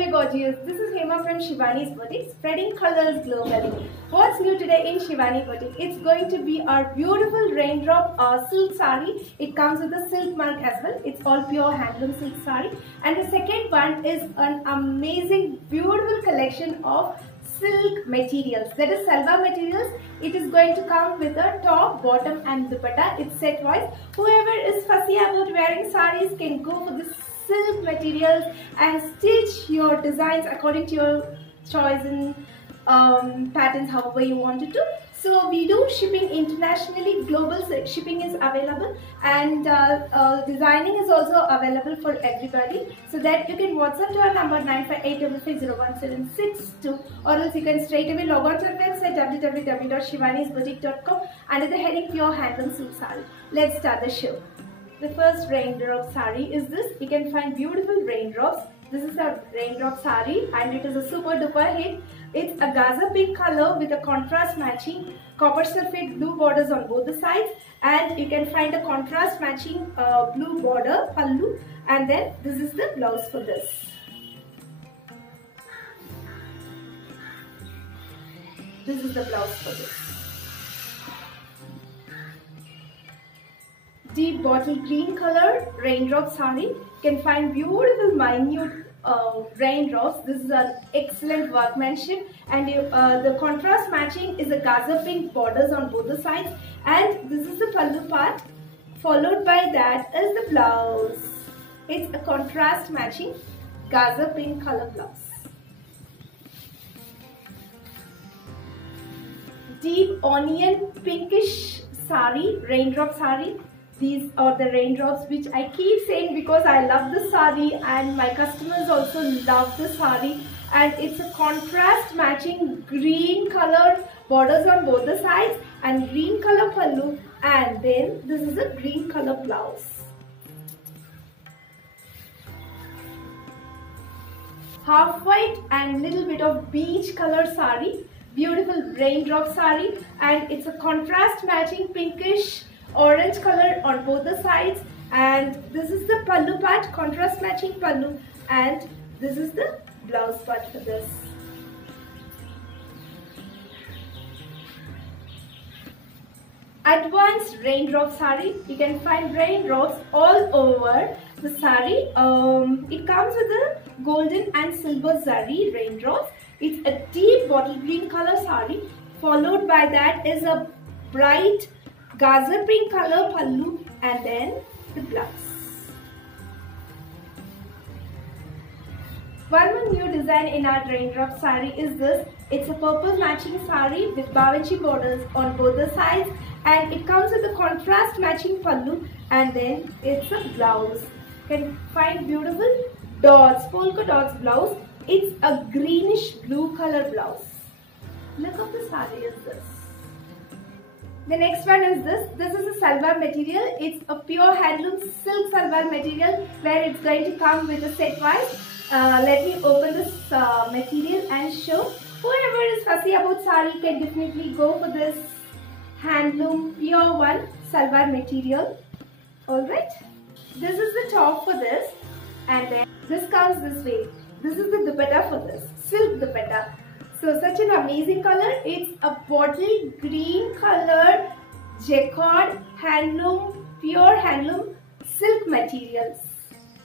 my gorgeous. This is Hema from Shivani's Boutique, spreading colors globally. What's new today in Shivani Boutique? It's going to be our beautiful raindrop silk sari. It comes with a silk mark as well. It's all pure handloom silk sari. And the second one is an amazing, beautiful collection of silk materials, that is salwar materials. It is going to come with a top, bottom and dupatta. It's set wise. Whoever is fussy about wearing saris can go for this silk materials and stitch your designs according to your choice and patterns however you wanted to. So we do shipping internationally, global shipping is available, and designing is also available for everybody, so that you can WhatsApp to our number 9585501762, or else you can straight away log on to our website www.shivanisboutique.com under the heading Pure Handloom Silk Sari. Let's start the show. The first raindrop sari is this. You can find beautiful raindrops. This is a raindrop sari and it is a super duper hit. It's a Gaza pink color with a contrast matching copper sulfate blue borders on both the sides, and you can find a contrast matching blue border pallu, and then this is the blouse for this. This is the blouse for this. Deep bottle green color raindrop sari. You can find beautiful minute raindrops. This is an excellent workmanship, and the contrast matching is a Gaza pink borders on both the sides, and this is the pallu part. Followed by that is the blouse. It's a contrast matching Gaza pink color blouse. Deep onion pinkish sari, raindrop sari. These are the raindrops which I keep saying because I love the sari and my customers also love the sari, and it's a contrast matching green color borders on both the sides and green color pallu, and then this is a green color blouse. Half white and little bit of beige color sari, beautiful raindrop sari, and it's a contrast matching pinkish orange color on both the sides, and this is the pallu part, contrast matching pallu, and this is the blouse part for this. Advanced raindrop sari. You can find raindrops all over the sari. It comes with a golden and silver zari raindrops. It's a deep bottle green color sari, followed by that is a bright Gaza pink color pallu, and then the blouse. One more new design in our raindrop sari is this. It's a purple matching sari with bawanchi borders on both the sides, and it comes with a contrast matching pallu, and then it's a blouse. You can find beautiful dots, polka dots blouse. It's a greenish blue color blouse. Look of the sari is this. The next one is this. This is a salwar material. It's a pure handloom silk salwar material where it's going to come with a set wise. Let me open this material and show. Whoever is fussy about sari can definitely go for this handloom pure one salwar material. Alright. This is the top for this, and then this comes this way. This is the dupatta for this. Silk dupatta. So such an amazing color. It's a bottle green color jacquard handloom, pure handloom silk materials.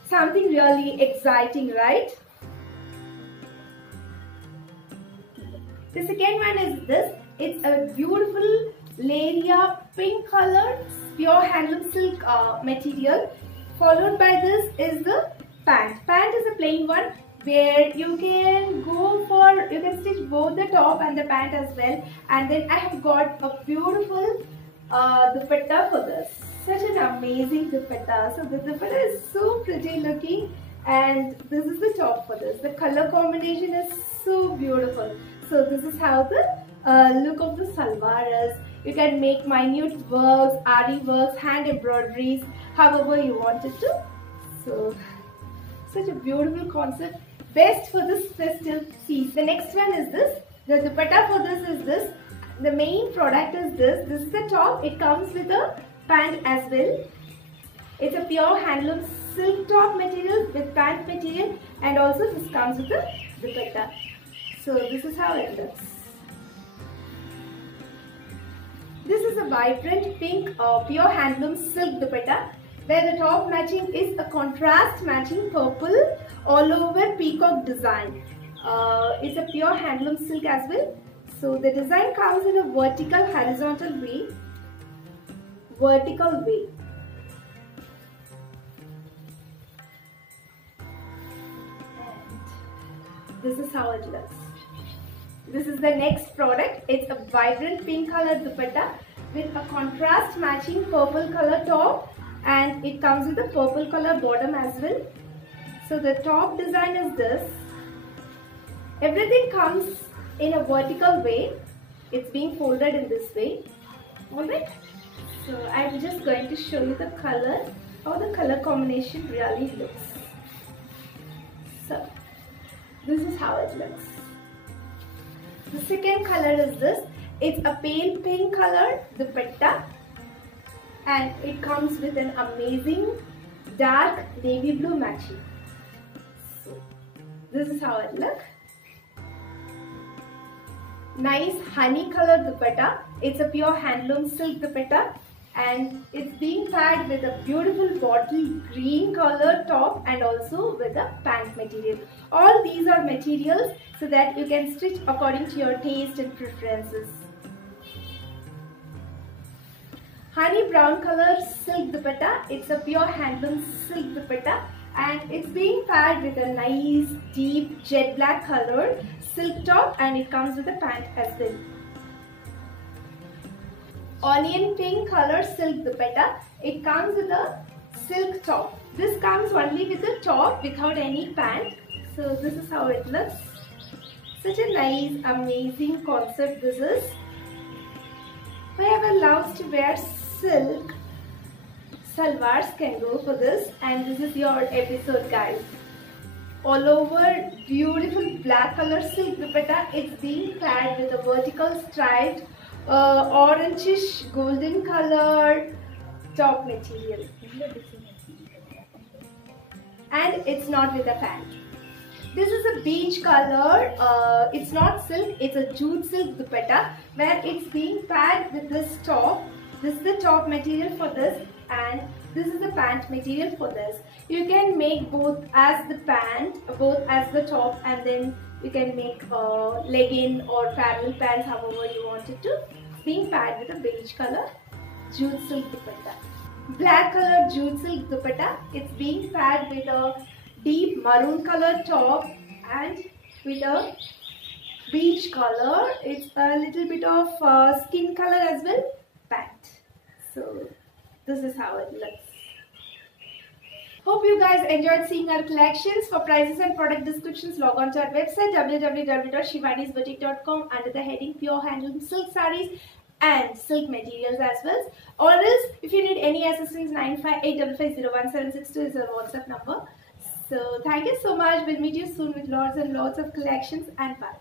Something really exciting, right? The second one is this. It's a beautiful Leria pink color pure handloom silk material. Followed by this is the pant. Pant is a plain one, where you can you can stitch both the top and the pant as well, and then I have got a beautiful dupatta for this. Such an amazing dupatta. So the dupatta is so pretty looking, and this is the top for this. The color combination is so beautiful. So this is how the look of the salwar is. You can make minute works, ari works, hand embroideries, however you wanted to. So such a beautiful concept, best for this festive season. The next one is this. The dupatta for this is this. The main product is this. This is the top. It comes with a pant as well. It's a pure handloom silk top material with pant material, and also this comes with a dupatta. So this is how it looks. This is a vibrant pink pure handloom silk dupatta, where the top matching is a contrast matching purple all over peacock design. It's a pure handloom silk as well. So the design comes in a vertical horizontal way. And this is how it looks. This is the next product. It's a vibrant pink color dupatta with a contrast matching purple color top, and it comes with a purple color bottom as well. So the top design is this. Everything comes in a vertical way. It's being folded in this way. Alright. So I'm just going to show you the color, how the color combination really looks. So this is how it looks. The second color is this. It's a pale pink color dupatta, and it comes with an amazing dark navy blue matching. So this is how it looks. Nice honey color dupatta. It's a pure handloom silk dupatta, and it's being paired with a beautiful bottle green color top and also with a pant material. All these are materials so that you can stitch according to your taste and preferences. Honey brown color silk dupatta. It's a pure handloom silk dupatta, and it's being paired with a nice deep jet black color silk top, and it comes with a pant as well. Onion pink color silk dupatta. It comes with a silk top. This comes only with the top without any pant. So this is how it looks. Such a nice, amazing concept this is. Whoever loves to wear silk salwars can go for this, and this is your episode, guys. All over beautiful black color silk dupatta. It's being paired with a vertical striped orangish golden color top material, and it's not with a pant. This is a beige color. It's not silk, it's a jute silk dupatta, where it's being paired with this top. This is the top material for this, and this is the pant material for this. You can make both as the pant, both as the top, and then you can make legging or parallel pants, however you want it to. It's being paired with a beige color jute silk dupatta. Black color jute silk dupatta. It's being paired with a deep maroon color top and with a beige color. It's a little bit of skin color as well, pant. So this is how it looks. Hope you guys enjoyed seeing our collections. For prices and product descriptions, log on to our website www.shivanisboutique.com under the heading Pure Handloom Silk Sarees and silk materials as well. Or else, if you need any assistance, 9585501762 is our WhatsApp number. So thank you so much. We'll meet you soon with lots and lots of collections, and bye.